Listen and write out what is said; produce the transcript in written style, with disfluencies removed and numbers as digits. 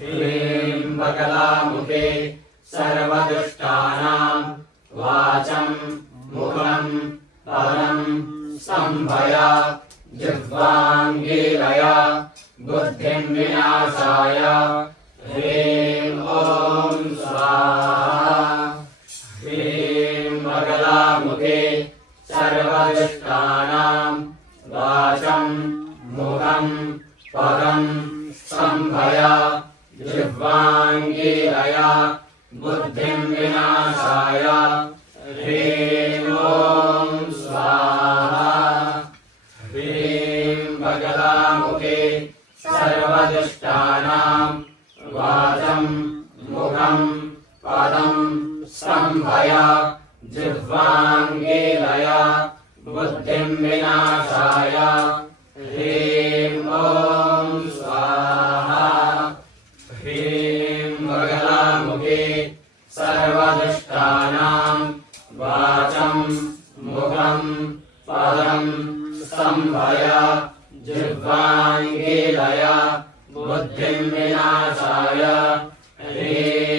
ह्रीं बगलामुखे सर्वदुष्टानां वाचं मुखं पदं संभय जिह्वाङ्गीरय बुद्धिं विनाशाय ह्रीं ॐ स्वाहा ह्रीं बगलामुखे सर्वदुष्टानां वाचं मुखं पदं संभय जिह्वाङ्गीरय बुद्धिं विनाशाय ह्रीं ॐ स्वाहा ह्रीं बगलामुखे सर्वदुष्टानां वाचं मुखं पदं संभय जिह्वाङ्गीरय बुद्धिं विनाशाय ह्रीं ॐ स्वाहा ह्रीं बगलामुखे सर्वदुष्टानां वाचं मुखं पदं संभय जिह्वाङ्गीरय बुद्धिं विनाशाय ह्रीं